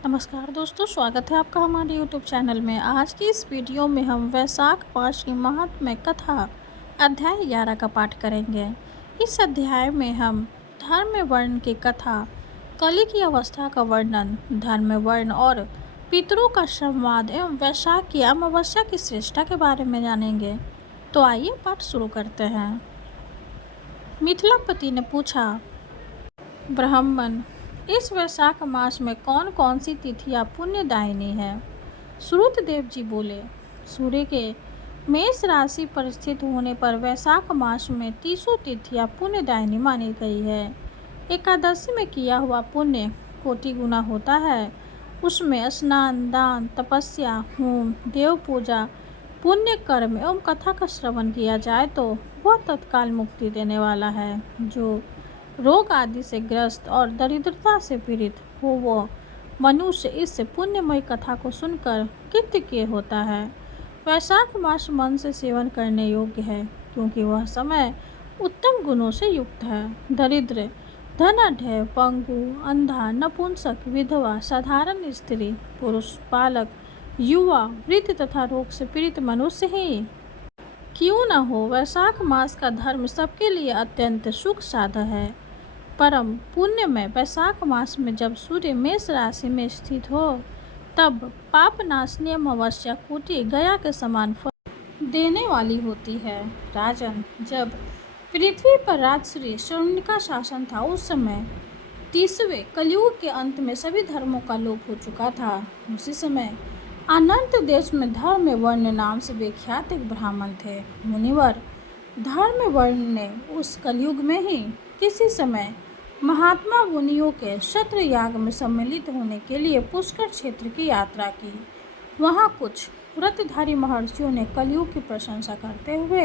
नमस्कार दोस्तों, स्वागत है आपका हमारे YouTube चैनल में। आज की इस वीडियो में हम वैशाख मास की महात्म्य कथा अध्याय 11 का पाठ करेंगे। इस अध्याय में हम धर्म वर्ण की कथा, कली की अवस्था का वर्णन, धर्म वर्ण और पितरों का संवाद एवं वैशाख की अमावस्या की श्रेष्ठता के बारे में जानेंगे। तो आइए पाठ शुरू करते हैं। मिथिलापति ने पूछा, ब्राह्मण, इस वैशाख मास में कौन कौन सी तिथियां पुण्यदायिनी है? श्रुतदेव जी बोले, सूर्य के मेष राशि पर स्थित होने पर वैशाख मास में 30 तिथियां पुण्यदायिनी मानी गई है। एकादशी में किया हुआ पुण्य कोटि गुना होता है। उसमें स्नान, दान, तपस्या, होम, देव पूजा, पुण्य कर्म एवं कथा का श्रवण किया जाए तो वह तत्काल मुक्ति देने वाला है। जो रोग आदि से ग्रस्त और दरिद्रता से पीड़ित हो, वो मनुष्य इस पुण्यमय कथा को सुनकर कृतज्ञ होता है। वैशाख मास मन से सेवन करने योग्य है, क्योंकि वह समय उत्तम गुणों से युक्त है। दरिद्र, धनाढ्य, पंगु, अंधा, नपुंसक, विधवा, साधारण स्त्री, पुरुष, बालक, युवा, वृद्ध तथा रोग से पीड़ित मनुष्य ही क्यों न हो, वैशाख मास का धर्म सबके लिए अत्यंत सुख साधक है। परम पुण्य में वैशाख मास में जब सूर्य मेष राशि में स्थित हो, तब पापनाशनी अमावस्या कोटि गया के समान फल देने वाली होती है। राजन, जब पृथ्वी पर राजश्री शून्य का शासन था, उस समय 30वें कलयुग के अंत में सभी धर्मों का लोप हो चुका था। उसी समय अनंत देश में धर्म वर्ण नाम से विख्यात एक ब्राह्मण थे। मुनिवर धर्म वर्ण ने उस कलयुग में ही किसी समय महात्मा मुनियों के क्षत्र याग में सम्मिलित होने के लिए पुष्कर क्षेत्र की यात्रा की। वहाँ कुछ व्रतधारी महर्षियों ने कलयुग की प्रशंसा करते हुए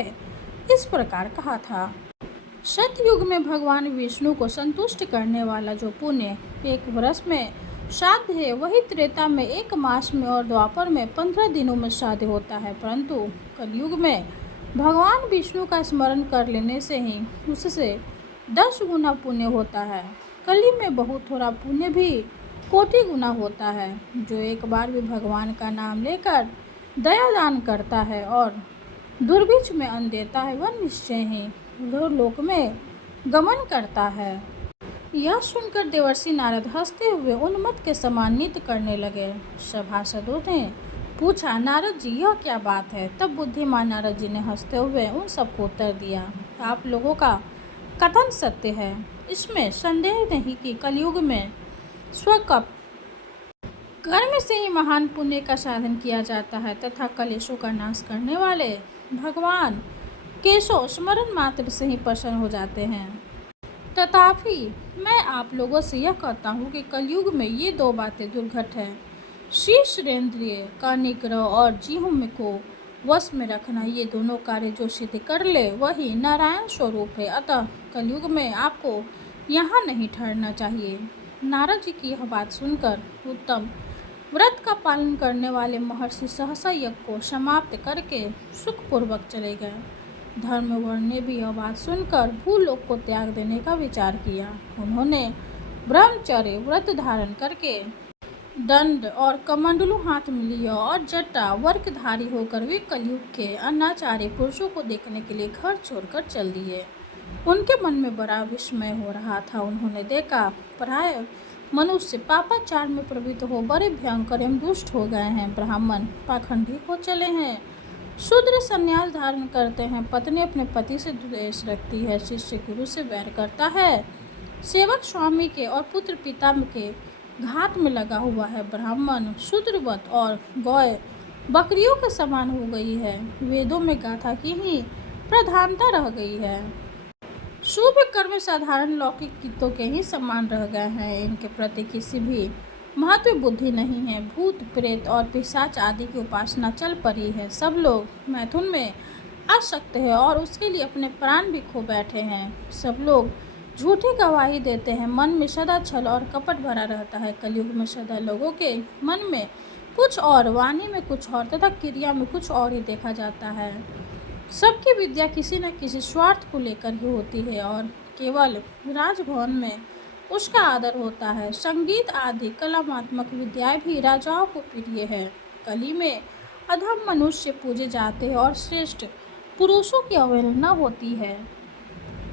इस प्रकार कहा था, सतयुग में भगवान विष्णु को संतुष्ट करने वाला जो पुण्य 1 वर्ष में साध्य है, वही त्रेता में 1 मास में और द्वापर में 15 दिनों में साध्य होता है। परंतु कलयुग में भगवान विष्णु का स्मरण कर लेने से ही उससे 10 गुना पुण्य होता है। कली में बहुत थोड़ा पुण्य भी कोटि गुना होता है। जो एक बार भी भगवान का नाम लेकर दया दान करता है और दुर्भिक्ष में अन्न देता है, वह निश्चय ही लोक में गमन करता है। यह सुनकर देवर्षि नारद हंसते हुए उन्मत्त के समान नृत्य करने लगे। सभासदों ने पूछा, नारद जी, यह क्या बात है? तब बुद्धिमान नारद जी ने हंसते हुए उन सबको उत्तर दिया, आप लोगों का कथन सत्य है। इसमें संदेह नहीं कि कलयुग में स्वकप कर्म से ही महान पुण्य का साधन किया जाता है तथा कलेशों का नाश करने वाले भगवान केशव स्मरण मात्र से ही प्रसन्न हो जाते हैं। तथापि मैं आप लोगों से यह कहता हूँ कि कलयुग में ये 2 बातें दुर्घट है। शीर्षेंद्रिय का निग्रह और जिह्वा को वश में रखना, ये दोनों कार्य जो सिद्ध कर ले वही नारायण स्वरूप है। अतः कलयुग में आपको यहाँ नहीं ठहरना चाहिए। नारद जी की यह बात सुनकर उत्तम व्रत का पालन करने वाले महर्षि सहसा यज्ञ को समाप्त करके सुखपूर्वक चले गए। धर्मवर्ण ने भी यह बात सुनकर भूलोक को त्याग देने का विचार किया। उन्होंने ब्रह्मचर्य व्रत धारण करके दंड और कमंडलू हाथ में लिया और जटा वर्कधारी होकर वे कलयुग के अनाचारी पुरुषों को देखने के लिए घर छोड़कर चल दिए। उनके मन में बड़ा विस्मय हो रहा था। उन्होंने देखा प्राय मनुष्य पापाचार में प्रवृत्त हो बड़े भयंकर एवं दुष्ट हो गए हैं। ब्राह्मण पाखंडी हो चले हैं, शूद्र संन्यास धारण करते हैं, पत्नी अपने पति से द्वेष रखती है, शिष्य गुरु से वैर करता है, सेवक स्वामी के और पुत्र पिता के घात में लगा हुआ है। ब्राह्मण शूद्रवत और गौ बकरियों के समान हो गई है। वेदों में गाथा की ही प्रधानता रह गई है। शुभ कर्म साधारण लौकिक कितों के ही समान रह गए हैं। इनके प्रति किसी भी महत्व बुद्धि नहीं है। भूत प्रेत और पिशाच आदि की उपासना चल पड़ी है। सब लोग मैथुन में आसक्त है और उसके लिए अपने प्राण भी खो बैठे हैं। सब लोग झूठी गवाही देते हैं। मन में सदा छल और कपट भरा रहता है। कलयुग में सदा लोगों के मन में कुछ और, वाणी में कुछ और तथा क्रिया में कुछ और ही देखा जाता है। सबकी विद्या किसी न किसी स्वार्थ को लेकर ही होती है और केवल राजभवन में उसका आदर होता है। संगीत आदि कलात्मक विद्याएं भी राजाओं को प्रिय है। कली में अधम मनुष्य पूजे जाते हैं और श्रेष्ठ पुरुषों की अवहेलना होती है।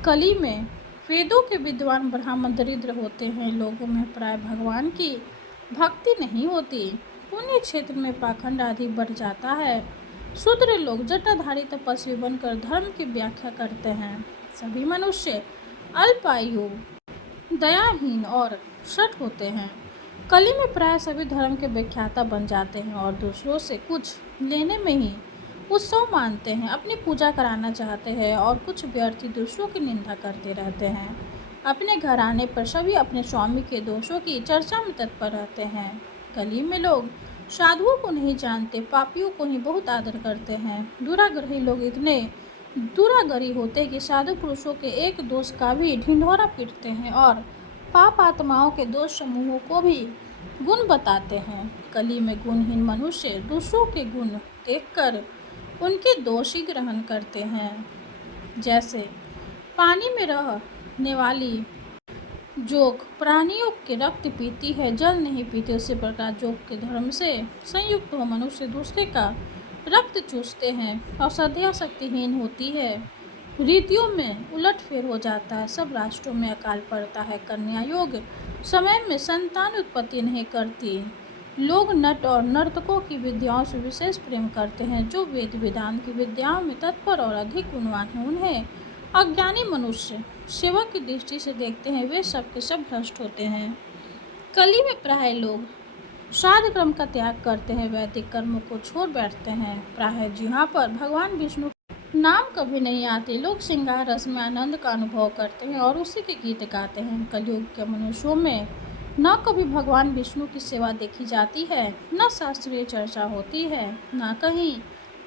कली में वेदों के विद्वान ब्राह्मण दरिद्र होते हैं। लोगों में प्राय भगवान की भक्ति नहीं होती। पुण्य क्षेत्र में पाखंड आदि बढ़ जाता है। शूद्र लोग जटाधारी तपस्वी बनकर धर्म की व्याख्या करते हैं। सभी मनुष्य अल्पायु, दयाहीन और शठ होते हैं। कली में प्राय सभी धर्म के व्याख्याता बन जाते हैं और दूसरों से कुछ लेने में ही उत्सव मानते हैं। अपनी पूजा कराना चाहते हैं और कुछ व्यर्थी दूसरों की निंदा करते रहते हैं। अपने घर आने पर सभी अपने स्वामी के दोषों की चर्चा में तत्पर रहते हैं। कली में लोग साधुओं को नहीं जानते, पापियों को ही बहुत आदर करते हैं। दुराग्रही लोग इतने दुराग्रही होते हैं कि साधु पुरुषों के एक दोष का भी ढिंढोरा पीटते हैं और पाप आत्माओं के दोष समूहों को भी गुण बताते हैं। कली में गुणहीन मनुष्य दूसरों के गुण देखकर उनके दोष ही ग्रहण करते हैं। जैसे पानी में रहने वाली जोक प्राणियों के रक्त पीती है, जल नहीं पीते, उसी प्रकार जोक के धर्म से संयुक्त हो मनुष्य दूसरे का रक्त चूसते हैं और श्रद्धा शक्तिहीन होती है। रीतियों में उलटफेर हो जाता है। सब राष्ट्रों में अकाल पड़ता है। कन्या योग समय में संतान उत्पत्ति नहीं करती। लोग नट और नर्तकों की विद्याओं से विशेष प्रेम करते हैं। जो वेद वेदांत की विद्याओं में तत्पर और अधिक गुणवान हैं, उन्हें अज्ञानी मनुष्य सेवा की दृष्टि से देखते हैं। वे सब के सब भ्रष्ट होते हैं। कली में प्राय लोग श्राद्ध कर्म का त्याग करते हैं, वैदिक कर्मों को छोड़ बैठते हैं। प्राय जहाँ पर भगवान विष्णु नाम कभी नहीं आते, लोग श्रृंगार रस में आनंद का अनुभव करते हैं और उसी के गीत गाते हैं। कलयुग के मनुष्यों में न कभी भगवान विष्णु की सेवा देखी जाती है, न शास्त्रीय चर्चा होती है, न कहीं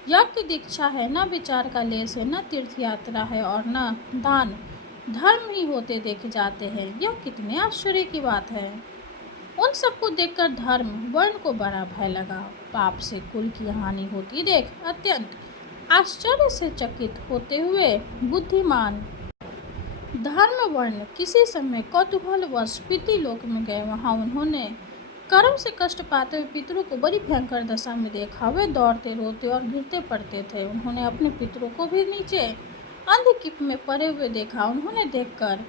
यज्ञ दीक्षा है, न विचार का लेस है, न तीर्थ यात्रा है और न दान धर्म ही होते देखे जाते हैं। यह कितने आश्चर्य की बात है। उन सबको देखकर धर्म वर्ण को बड़ा भय लगा। पाप से कुल की हानि होती देख अत्यंत आश्चर्य से चकित होते हुए बुद्धिमान धर्म वर्ण किसी समय कौतूहलवश पितृलोक में गए। वहां उन्होंने कर्म से कष्ट पाते हुए पितरों को बड़ी भयंकर दशा में देखा। वे दौड़ते, रोते और गिरते पड़ते थे। उन्होंने अपने पितरों को भी नीचे अंधकीप में पड़े हुए देखा। उन्होंने देखकर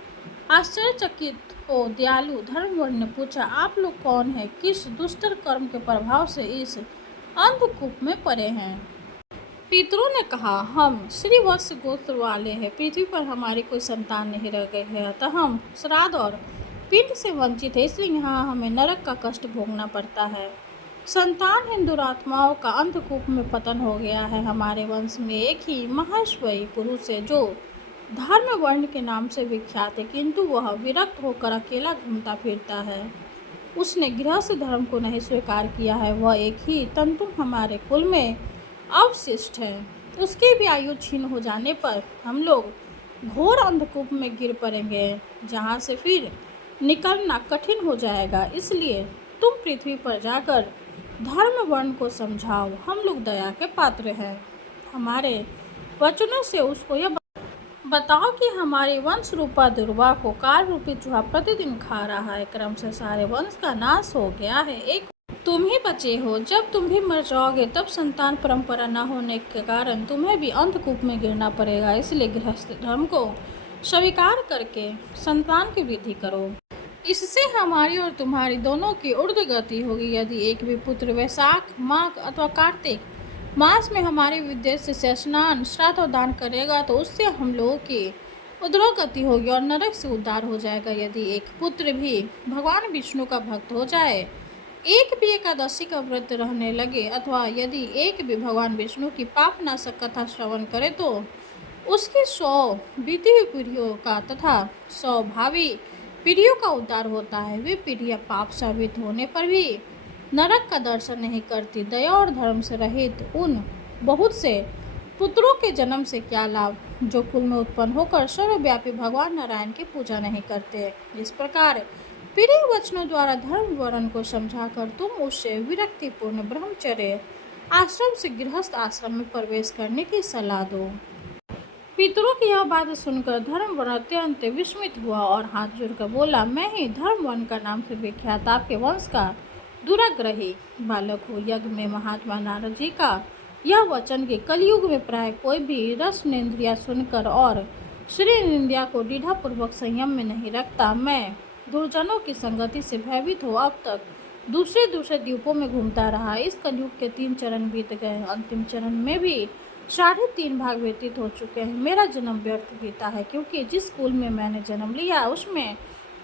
आश्चर्यचकित हो दयालु धर्मवर्ण ने पूछा, आप लोग कौन हैं? किस दुष्टर कर्म के प्रभाव से इस अंधकूप में पड़े हैं? पितरों ने कहा, हम श्रीवत्स गोत्र वाले हैं। पृथ्वी पर हमारी कोई संतान नहीं रह गई है, अतः हम श्राद्ध और पिंड से वंचित है, इसलिए यहाँ हमें नरक का कष्ट भोगना पड़ता है। संतानहीन दुरात्माओं का अंधकूप में पतन हो गया है। हमारे वंश में एक ही महर्षि पुरुष है जो धर्म वर्ण के नाम से विख्यात है, किंतु वह विरक्त होकर अकेला घूमता फिरता है। उसने गृहस्थ धर्म को नहीं स्वीकार किया है। वह एक ही तंतु हमारे कुल में अवशिष्ट है। उसकी भी आयु क्षीण हो जाने पर हम लोग घोर अंधकूप में गिर पड़ेंगे, जहाँ से फिर निकलना कठिन हो जाएगा। इसलिए तुम पृथ्वी पर जाकर धर्म वर्ण को समझाओ। हम लोग दया के पात्र हैं। हमारे वचनों से उसको यह बताओ कि हमारे वंश रूपा दुर्वा को काल रूपी चूहा प्रतिदिन खा रहा है। क्रम से सारे वंश का नाश हो गया है, एक तुम ही बचे हो। जब तुम भी मर जाओगे तब संतान परंपरा न होने के कारण तुम्हें भी अंधकूप में गिरना पड़ेगा। इसलिए गृहस्थ धर्म को स्वीकार करके संतान की वृद्धि करो। इससे हमारी और तुम्हारी दोनों की ऊर्ध्वगति होगी। यदि एक भी पुत्र वैशाख, माघ अथवा कार्तिक मास में हमारे उद्देश्य से स्नान, श्राद्ध और दान करेगा तो उससे हम लोगों की ऊर्ध्वगति होगी और नरक से उद्धार हो जाएगा। यदि एक पुत्र भी भगवान विष्णु का भक्त हो जाए, एक भी एकादशी का व्रत रहने लगे, अथवा यदि एक भी भगवान विष्णु की पापनाशक कथा श्रवण करे तो उसकी 100 बीती हुई पीढ़ियों का तथा 100 भावी पीढ़ियों का उद्धार होता है। वे पीढ़ियाँ पाप साबित होने पर भी नरक का दर्शन नहीं करती। दया और धर्म से रहित उन बहुत से पुत्रों के जन्म से क्या लाभ, जो कुल में उत्पन्न होकर सर्वव्यापी भगवान नारायण की पूजा नहीं करते। इस प्रकार प्रिय वचनों द्वारा धर्म वर्ण को समझाकर तुम उससे विरक्तिपूर्ण ब्रह्मचर्य आश्रम से गृहस्थ आश्रम में प्रवेश करने की सलाह दो। पितरों की यह बात सुनकर धर्मवर्ण अत्यंत विस्मित हुआ और हाथ जोड़कर बोला, मैं ही धर्मवर्ण का नाम से विख्यात आपके वंश का दुराग्रही बालक हूँ। यज्ञ में महात्मा नारद जी का यह वचन कि कलयुग में प्राय कोई भी रसनेन्द्रिया सुनकर और श्री निंदिया को दृढ़पूर्वक संयम में नहीं रखता, मैं दुर्जनों की संगति से भयभीत हो अब तक दूसरे दूसरे द्वीपों में घूमता रहा। इस कलयुग के 3 चरण बीत गए, अंतिम चरण में भी 3.5 भाग व्यतीत हो चुके हैं। मेरा जन्म व्यर्थ बीता है, क्योंकि जिस कुल में मैंने जन्म लिया उसमें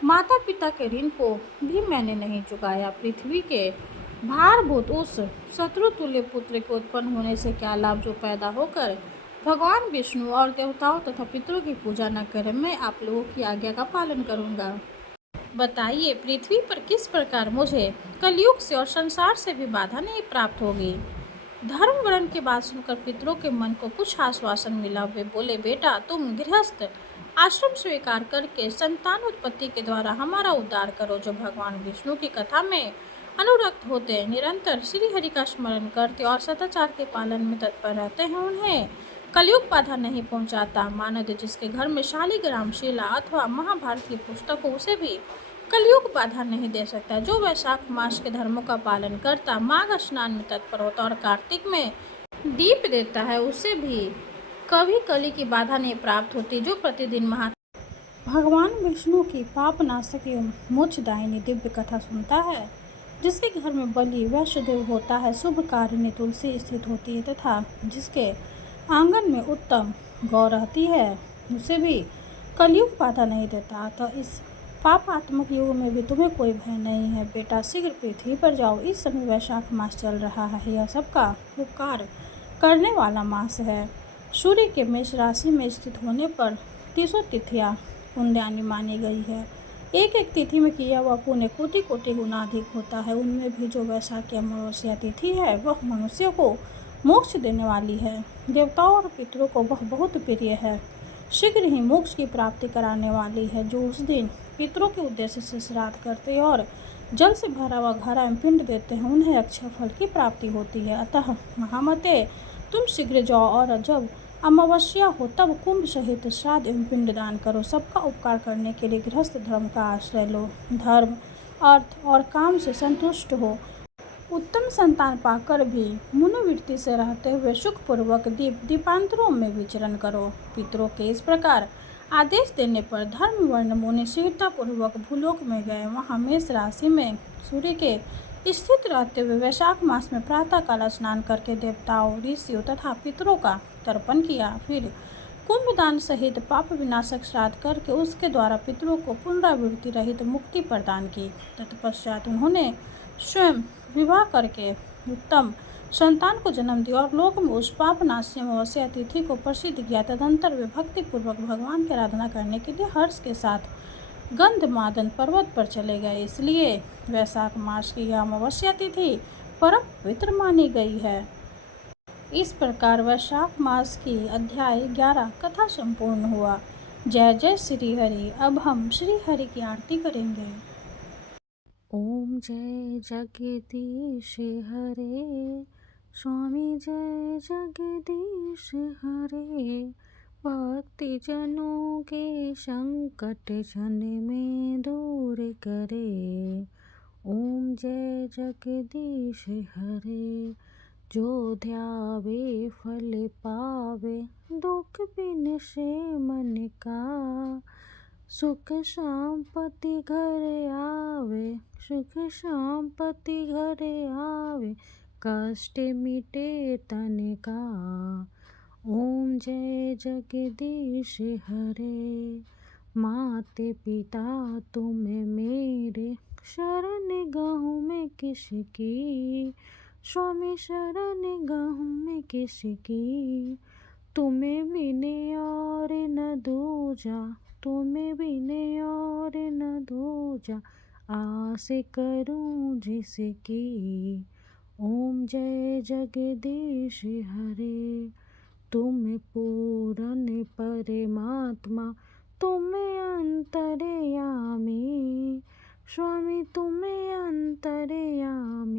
माता पिता के ऋण को भी मैंने नहीं चुकाया। पृथ्वी के भारभूत उस शत्रु तुल्य पुत्र के उत्पन्न होने से क्या लाभ जो पैदा होकर भगवान विष्णु और देवताओं तथा पितरों की पूजा न करें। मैं आप लोगों की आज्ञा का पालन करूंगा। बताइए, पृथ्वी पर किस प्रकार मुझे कलयुग से और संसार से भी बाधा नहीं प्राप्त होगी। धर्मवर्ण की बात सुनकर पितरों के मन को कुछ आश्वासन मिला। वे बोले, बेटा तुम गृहस्थ आश्रम स्वीकार करके संतान उत्पत्ति के द्वारा हमारा उद्धार करो। जो भगवान विष्णु की कथा में अनुरक्त होते, निरंतर श्री हरि का स्मरण करते और सदाचार के पालन में तत्पर रहते हैं, उन्हें कलयुग बाधा नहीं पहुंचाता। मानद जिसके घर में शालिग्राम शिला अथवा महाभारत की पुस्तक हो, उसे भी कलयुग बाधा नहीं दे सकता। जो वैशाख मास के धर्मों का पालन करता, माघ स्नान में तत्पर होता और कार्तिक में दीप देता है, उसे भी कभी कली की बाधा नहीं प्राप्त होती। जो प्रतिदिन भगवान विष्णु की पापनाशक एवं मोक्षदायिनी दिव्य कथा सुनता है, जिसके घर में बलि वैष्णदेव होता है, शुभ कार्य में तुलसी स्थित होती है तथा जिसके आंगन में उत्तम गौ रहती है, उसे भी कलयुग बाधा नहीं देता। तो इस पापात्मक युग में भी तुम्हें कोई भय नहीं है। बेटा शीघ्र पृथ्वी पर जाओ। इस समय वैशाख मास चल रहा है, यह सबका उपकार करने वाला मास है। सूर्य के मेष राशि में स्थित होने पर 300 तिथियां पुण्यानी मानी गई है। एक एक तिथि में किया हुआ पुण्य कोटि कोटि गुना अधिक होता है। उनमें भी जो वैशाख की अमावस्या तिथि है, वह मनुष्य को मोक्ष देने वाली है। देवताओं और पितरों को वह बहुत प्रिय है, शीघ्र ही मोक्ष की प्राप्ति कराने वाली है। जो उस दिन पितरों के उद्देश्य से श्राद्ध करते और जल से भरा हुआ घड़ा एवं पिंड देते हैं, उन्हें अक्षय फल की प्राप्ति होती है। अतः महामते, तुम शीघ्र जाओ और जब अमावस्या हो तब कुंभ सहित श्राद्ध एवं पिंडदान करो। सबका उपकार करने के लिए गृहस्थ धर्म का आश्रय लो। धर्म, अर्थ और काम से संतुष्ट हो। उत्तम संतान पाकर भी मनोवृत्ति से रहते हुए सुखपूर्वक दीपांतरों में विचरण करो। पितरों के इस प्रकार आदेश देने पर धर्मवर्ण मुनि शीघ्रतापूर्वक भूलोक में गए। वहाँ मेष राशि में सूर्य के स्थित रहते हुए वैशाख मास में प्रातःकाल स्नान करके देवताओं, ऋषियों तथा पितरों का तर्पण किया। फिर कुंभदान सहित पाप विनाशक श्राद्ध करके उसके द्वारा पितरों को पुनरावृत्ति रहित मुक्ति प्रदान की। तत्पश्चात उन्होंने स्वयं विवाह करके उत्तम संतान को जन्म दिया और लोक में उस पापनाशी अमावस्या तिथि को प्रसिद्ध किया। तदंतर वे भक्तिपूर्वक भगवान की आराधना करने के लिए हर्ष के साथ गंधमादन पर्वत पर चले गए। इसलिए वैशाख मास की यह अमावस्या तिथि परम पवित्र मानी गई है। इस प्रकार वैशाख मास की अध्याय 11 कथा संपूर्ण हुआ। जय जय श्री हरि। अब हम श्री हरि की आरती करेंगे। ओम जय जगदीश हरे, स्वामी जय जगदीश हरे। भक्ति जनों के संकट जन में दूर करे। ओम जय जगदीश हरे। जो ध्यावे फल पावे, दुख बिन से मन का। सुख शांति घर आवे, सुख शांति घर आवे। कष्ट मिटे तन का। ओम जय जगदीश हरे। माते पिता तुम मेरे, शरण गहूँ में किसकी। स्वामी शरण गहूँ में किसकी। तुम्हें बिने और न दूजा, तुम्हें बिने और न दूजा। आस करूं जिसकी। ओम जय जगदीश हरे। तुम पूर्ण परमात्मा, तुम अंतर्यामी। स्वामी तुम अंतर्यामी।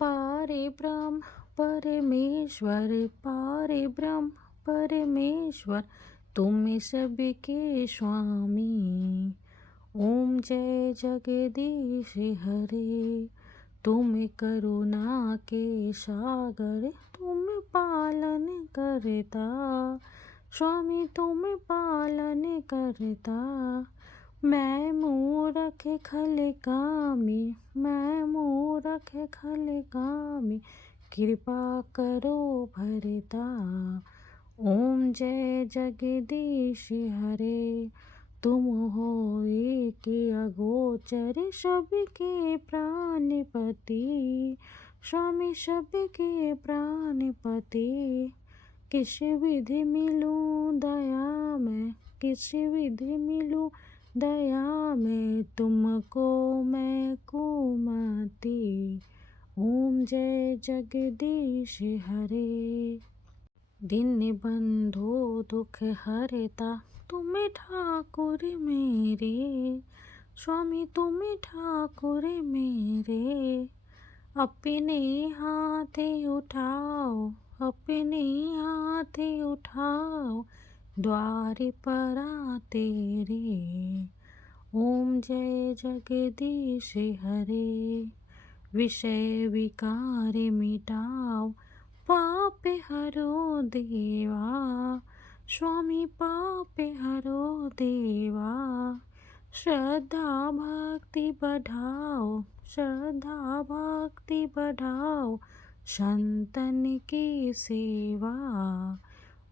पारे ब्रह्म परमेश्वर, पारे ब्रह्म परमेश्वर तुम सबके स्वामी। ओम जय जगदीश हरे, तुम करुणा के सागर, तुम पालन करता स्वामी, तुम पालन करता। मैं मूरख खल कामी, मैं मूरख खल कामी, कृपा करो भरता। ओम जय जगदीश हरे, तुम हो एक अगोचर, सबके प्राणपति स्वामी, सबके प्राणपति। किस विधि मिलूं दया में, किस विधि मिलूं दया में, तुमको मैं कुमति। ओम जय जगदीश हरे, दीन बंधु दुख हरता तुम ठाकुर मेरे स्वामी, तुम ठाकुर मेरे। अपने हाथ उठाओ, अपने हाथ उठाओ, द्वार पर तेरे। ओम जय जगदीश हरे, विषय विकार मिटाओ, पाप हरो देवा स्वामी, पाप हरो देवा। श्रद्धा भक्ति बढ़ाओ, श्रद्धा भक्ति बढ़ाओ, संतन की सेवा।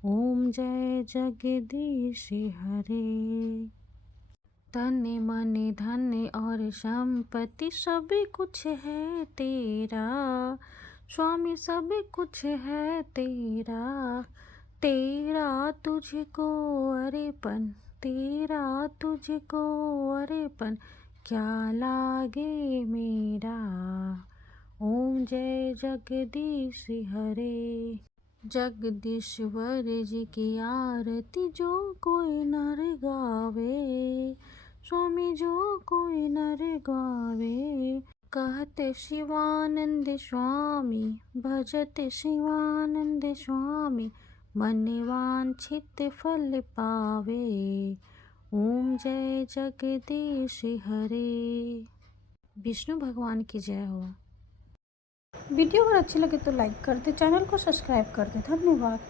ओम जय जगदीश हरे, तन मन धन और संपत्ति सब कुछ है तेरा स्वामी, सब कुछ है तेरा। तेरा तुझको अर्पण, तेरा तुझको अर्पण, क्या लागे मेरा। ओम जय जगदीश हरे, जगदीश्वर जी की आरती जो कोई नर गावे स्वामी, जो कोई नर गावे। कहते शिवानंद स्वामी, भजते शिवानंद स्वामी, मन वांछित फल पावे। ओम जय जगदीश हरे। विष्णु भगवान की जय हो। वीडियो अगर अच्छी लगे तो लाइक कर दे, चैनल को सब्सक्राइब कर दे। धन्यवाद।